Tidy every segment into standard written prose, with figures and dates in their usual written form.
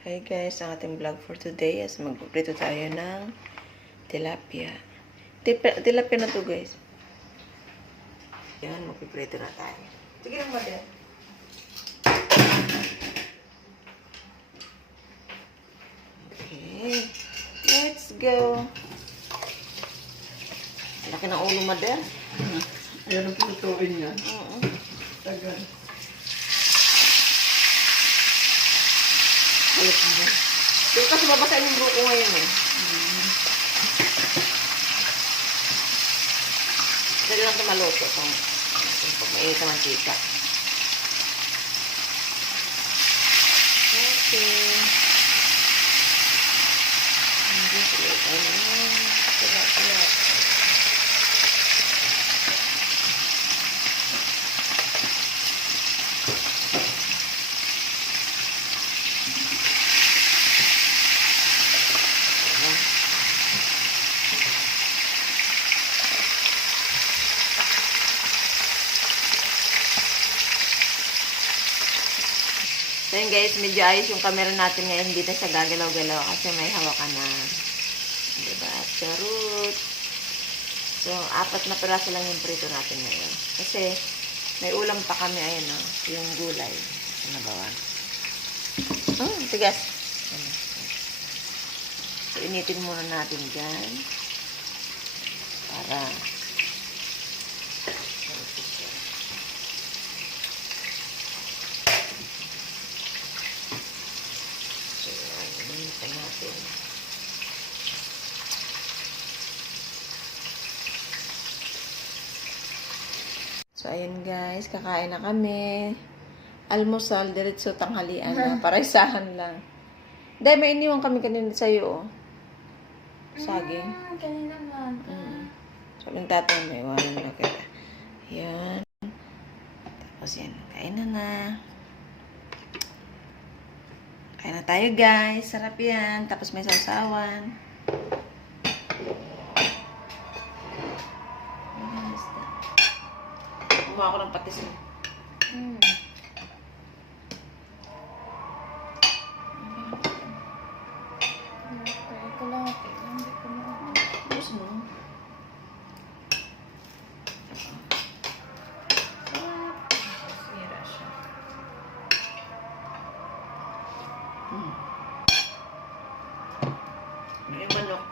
Hi guys, ang ating vlog for today is magprito tayo ng tilapia. Tilapia na to guys. Yan, magpiprito na tayo. Sige lang ba din? Okay, let's go. Laki ng ulo mother. Ayan ang pinutuin niya. Oo. Tagal. Balik mo. Doon kasi babasahin yung buko ngayon eh. Dali lang ito maluto kung mainit na mantika. Okay. Hindi sila tayo na. Sila. So yun guys, medyo ayos yung camera natin ngayon. Hindi na siya gagalaw-galaw kasi may hawakan na. Diba? Charot. So, 4 na piraso lang yung prito natin ngayon. Kasi, may ulam pa kami. Ayan o. Yung gulay. Ano ba? Tigas. So, initin muna natin dyan. Para natin. So, ayun guys, kakain na kami. Almusal, diretso tanghalian na. Para isahan lang. Dahil may iniwan kami kanina sa'yo, oh. Saging. Kanina nga. Sabi ng tatay, may iwanan na kita. Yan. Tapos yan, kain na. Kain na tayo guys. Sarap yan. Tapos may sausawan. Kumuha ako ng patis mo. Gusto mo? Sira siya. Yung manok.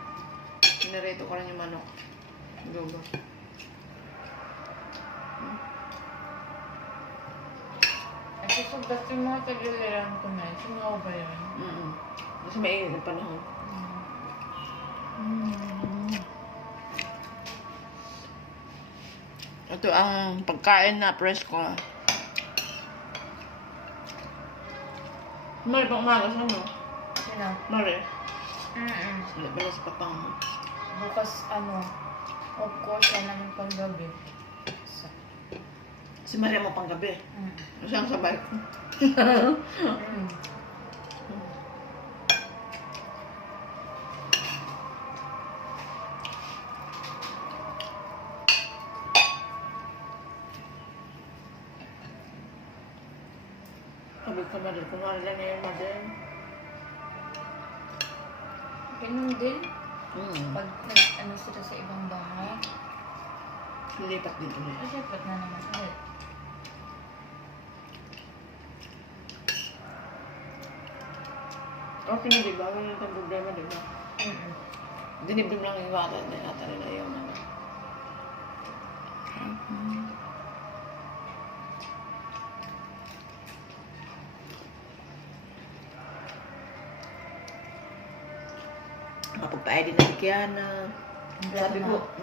Pinareto ko lang yung manok. Gugo. Nagsusugat yung mga tagiliran ko na. Singaw ba yun? Kasi mainit na panahon. Ito ang pagkain na presko. Mari pang umaga sa ano? Sino? Mari. Wala sa papang mo. Bukas of course, yan namin panggabi. Si Maria mo pang gabi. Siyang sabay ko. Sabi ka Maria, kumari lang ngayon Maria. Ganun din. Pag sila sa ibang bahay. Lilipat din ulit. Kasi pat na naman ulit. Okay na diba? Wala nang problema diba? Diniblim lang yung wata nila yung ano. Mapagpaay din na si Kiana.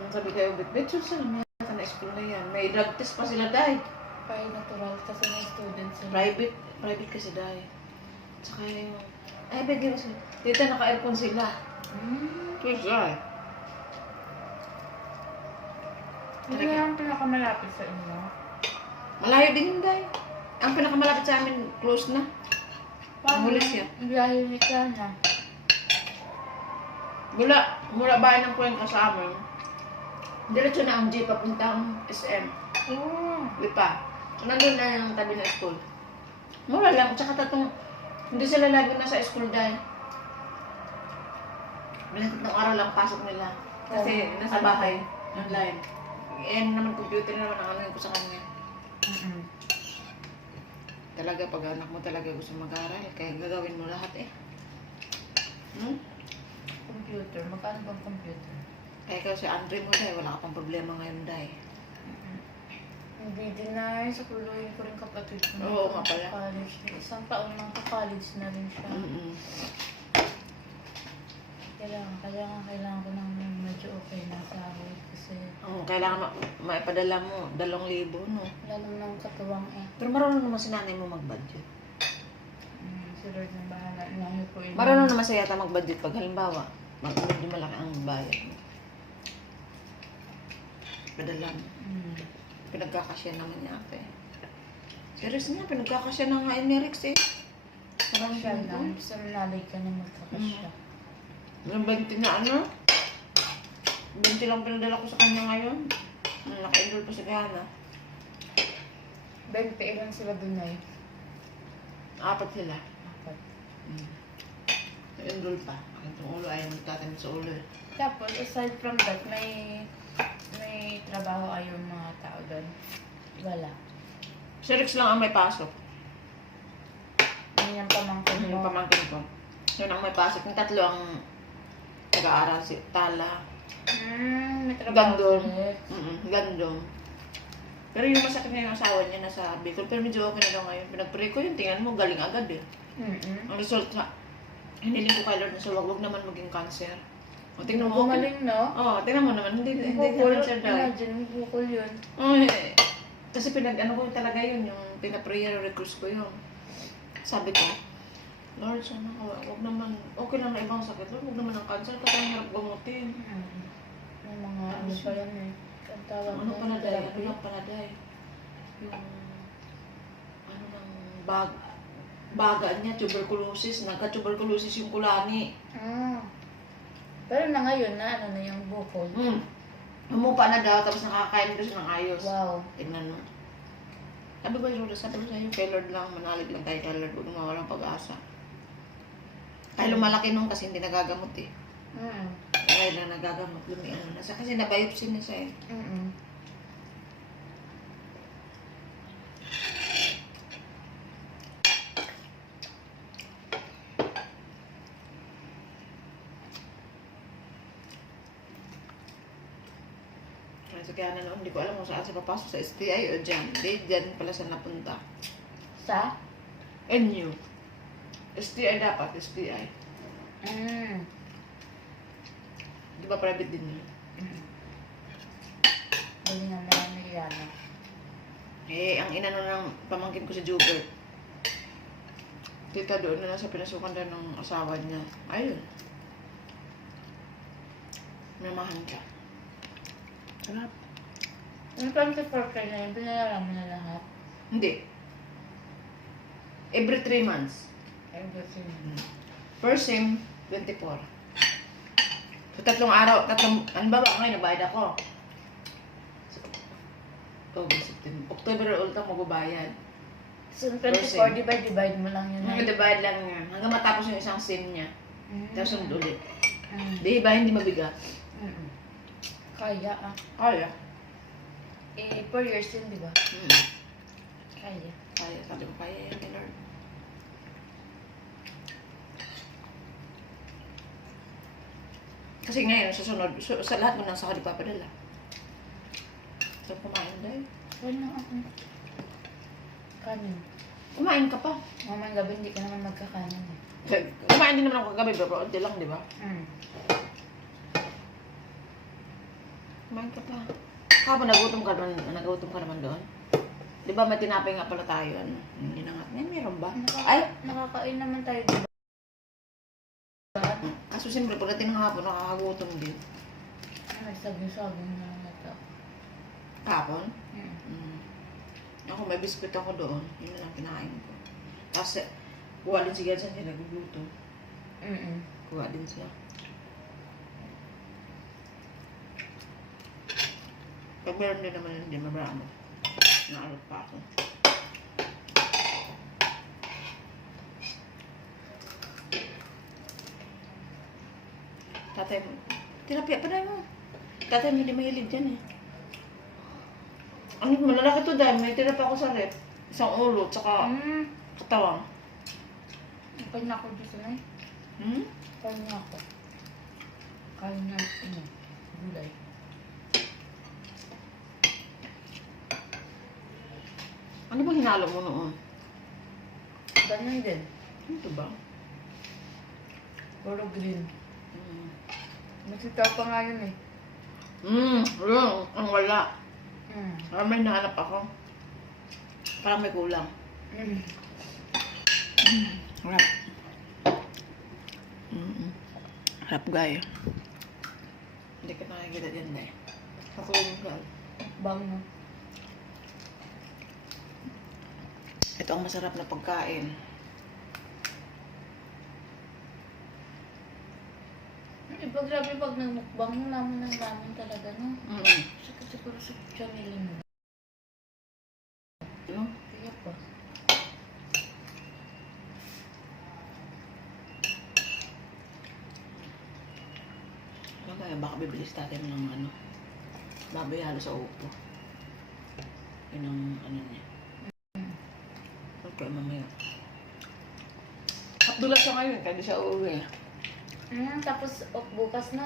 Sabi kayo, bet sila may yata na school na yan. May drug test pa sila, Day. Pay natural kasi may students sila. Private kasi, Day. Tsaka yung... Ay, bigyan mo sila. Dito, naka-aircon sila. Please, Day. Hindi lang ang pinakamalapit sa inyo. Malayo din, Day. Ang pinakamalapit sa amin, close na. Mulis yan. Biyahe ni Kiana. Mula bahay ng Cuenca sa amin. Diretso na ang jeep papuntang SM. Oo. Lipa. Nandun na yung tabi ng school. Mura lang. Tsaka Hindi sila lagi nasa school dahil. Minsan ng araw lang pasok nila. Kasi nasa bahay, online. Eh naman computer naman ang ano ko sa kanya. Talaga pag anak mo talaga gusto mag-aral, kaya gagawin mo lahat eh. Computer. Magkano bang computer? Kaya ikaw si Andre mo dahil wala ka pang problema ngayon dahil. Hindi din na sa kuloy ko rin kapatid ko. Oo nga pala. College. Isang taon nang ka-college na rin siya. Kailangan ko ng medyo okay na sahod kasi Kailangan maipadala mo 2,000 no? lalo ng katuwang eh. Pero marunong naman si nanay mo mag-budget. Si Lord na bahala. Inahin ko yun. Marunong naman siya yata mag-budget pag halimbawa, medyo malaki ang bayad mo. Padala mo. Pinagkakasya naman niya ate. Serious nga, pinagkakasya na nga ni Rex eh. Parang siya lang. Sa nanay ka na magkakasya. Yung 20 na ano? 20 lang pinadala ko sa kanya ngayon. Naka-enroll pa sa Ghana. 20 ilan sila dun eh. 4 sila. Apat. Na-enroll pa. Itong ulo ayaw magtatanong sa ulo eh. Tapos, aside from that, may trabaho ay yung mga tao doon. Wala. Si Rex lang ang may pasok. Yun yung pamangkin Yung mo. pamangkin ko. Yun ang may pasok. Yung 3 ang nag-aaral si Tala. May trabaho Gandong. sila. Gandong. Pero yung masakit na yung asawa niya nasa Bicol. Pero medyo okay na daw ngayon. Pinag-pray ko yun. Tingnan mo, galing agad eh. Ang result sa hiniling ko kay Lord na sa wag naman maging cancer. O, tingnan mo. Gumaling, no? Tingnan mo naman. Hindi Bukol. cancer daw. Imagine, bukol yun. Kasi ano ko talaga yun. Yung pina-prayer request ko yun. Sabi ko, Lord, sana wag naman, okay lang na ibang sakit. Lord, wag naman ang cancer. Kasi ang hirap gamutin. May mga ano pa yan eh. Ang tawag Ano na pala day? Ano therapy. lang pala day? Yung, ano ng baga niya, tuberculosis. Nagka-tuberculosis yung kulani. Pero na ngayon na ano na yung bukol. Humupa na daw, tapos nakakain daw siya ng ayos. Wow. Tignan mo. Sabi ko, Lord, sabi ko sa'yo, kay Lord lang, manalig lang tayo kay Lord, huwag mawalang pag-asa. Kaya lumalaki nung kasi hindi nagagamot eh. Kaya lang nagagamot, lumiano na siya. Kasi na-biopsy na siya eh. Kaya na noon, hindi ko alam kung saan siya papasok, sa STI o dyan. Hindi, dyan pala siya napunta. Sa? NU. STI dapat, STI. Di ba private din yun? Galing ang marami yan. Eh, ang inano ng pamangkin ko si Jubert. Tita doon na lang sa pinasukan din ng asawa niya. Ayun. Namahan siya. Sarap. Yung 24 ka na yun, pinayaran mo na lahat. Hindi. Every 3 months. Everything. First SIM, 24. So, 3 araw, ano ba ngayon, nabayad ako. August, September. October ulit ako magbabayad. So, First 24, divide mo lang yun. Nag-divide lang yan. Hanggang matapos yung isang SIM niya. Tapos sunod ulit. Mm. Di ba, hindi mabigat? Kaya ah. Kaya. 4 years yun, di ba? Kaya. Kaya, sabi ko, kaya yan, Lord. Kasi ngayon, susunod, sa lahat mo nang saka di papadala. So, kumain dahil. Wala ako. Kanin. Kumain ka pa. Mamayang gabi, hindi ka naman magkakanin eh. Kumain din naman ako kagabi, pero unti lang, di ba? Kumain ka pa. Kapag nagutom ka naman doon. Di ba may tinapay nga pala tayo, ano? Hindi na nga. Meron ba? Ay! Nakakain naman tayo, di ba? Kaso siyempre, pagdating ng hapon, nakakagutom din. Nagsaging-saging na lang ito. Hapon? Ako, may biskuit ako doon. Yun na lang kinain ko. Kasi, kuha din siya dyan, hindi nagugluto. Kuha din siya. Pag meron din naman hindi mabramo. Naalot pa ako. Tatay mo. Tilapia pa dahil mo. Tatay mo hindi mahilig dyan eh. Ano, malalaki to dahil. May tilapia ako sa rep. Isang ulo, tsaka katawang. Kain na ako dito na eh. Hmm? Kain na ako. Kain na gulay. Ano ba hinalo mo noon? Ganun din. Ito ba? Puro green. Hmm. Nasitaw pa nga yun eh. Yun. Ang wala. Mm. Parang may nahanap ako. Parang may kulang. Harap. Harap, guy. Hindi ka nakikita dyan, guy. Ako yung guy. Bang no? Ito ang masarap na pagkain. Iba grabe pag nagmukbang mo naman talaga no? Sakit siguro sa channel mo. No? Kaya pa. Ano kaya baka bibilis natin ng ano? Babayalo sa upo. Yun ang ano niya. Okay, mamaya. Abdullah siya ngayon, kaya di siya uuwi. Tapos bukas na.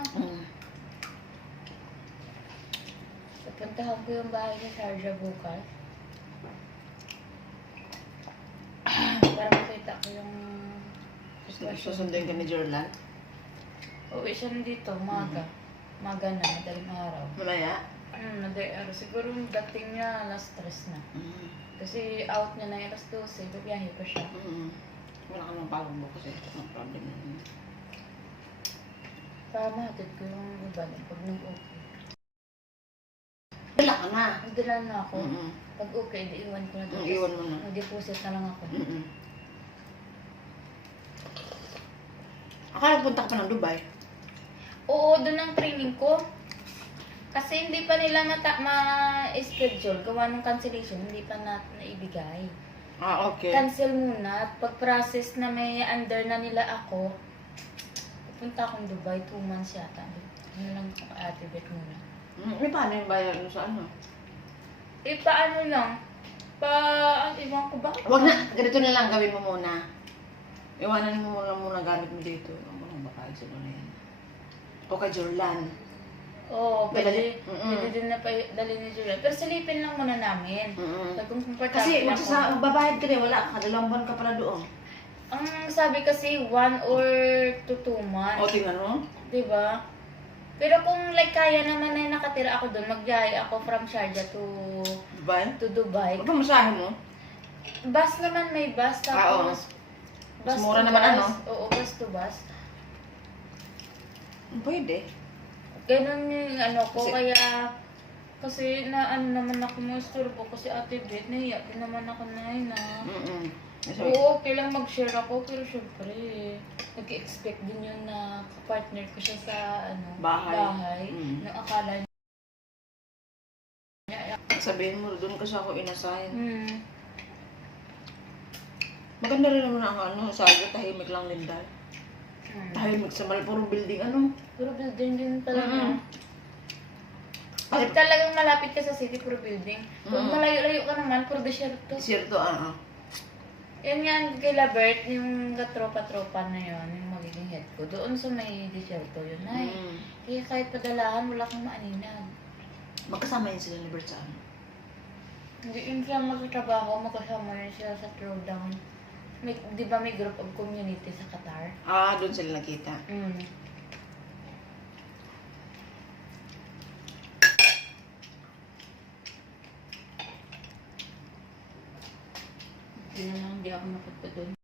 Pupuntahan ko yung bahay ni Sharjah bukas. Para makita ko yung Susundin ka ni Jorlan? Uwi siya dito, maga. Maga na, madaling araw. Mamaya? Madaling araw. Siguro yung dating niya, alas 3 na. Kasi out niya na yung alas 12, babiyahe pa siya. Wala ka nang pagong bukas eh. No problem na yun. Para mahatid ko yung iba lang pag nag-okay. Wala ka na. Nagdala na ako. Pag okay, iwan ko na doon. Iwan mo na. Nag-deposit na lang ako. Akala punta ka pa ng Dubai? Oo, doon ang training ko. Kasi hindi pa nila ma-schedule. Gawa ng cancellation, hindi pa naibigay. Ah, okay. Cancel muna. At pag-process na may under na nila ako, pupunta akong Dubai, 2 months yata. Ano lang ako Ate Beth muna. Paano yung bayar mo sa ano? Paano lang? Iwan ko ba? Wag na, ganito na lang gawin mo muna. Iwanan mo muna gamit mo dito. Ang mga baka isa na yan. O kay Jorlan. Oo, pwede. Dali. Pwede din na dali ni Julian. Pero silipin lang muna namin. Pag kung komportable Kasi ako. magbabayad ka rin, wala ka. 2 buwan ka pala doon. Ang sabi kasi 1 or to 2 months. O, tingnan mo. Diba? Pero kung like kaya naman na nakatira ako doon, magbiyahe ako from Sharjah Dubai? to Dubai. Huwag pa masahe mo. Bus naman, may bus. Tapos, Mas mura naman, ano? Oo, bus to bus. Pwede. Ganun yung ano ko, Kasi- kasi na ano naman ako masturbo kasi Ate Beth, nahiya din naman ako na. Oo, okay lang mag-share ako, pero syempre, nag-expect din yun na kapartner ko siya sa bahay. Nang akala niya. Sabihin mo, doon kasi ako inasign. Hmm. Maganda rin naman ang ano, sabi, tahimik lang Lindal. Tahimik sa puro building, ano? Puro building din talaga. Pag talagang malapit ka sa city, puro building. Pag malayo-layo ka naman, puro desierto. Desierto, Yan nga kay Labert, yung katropa-tropa na yun, yung magiging head ko. Doon sa may desierto yun ay. Kaya kahit padalahan, wala kang maaninag. Magkasama yun sila ni Bert sa ano? Hindi yun siya magtatrabaho, magkasama yun sila sa throwdown. Di ba may group of community sa Qatar? Doon sila nakita. Hindi na lang, hindi ako napunta doon.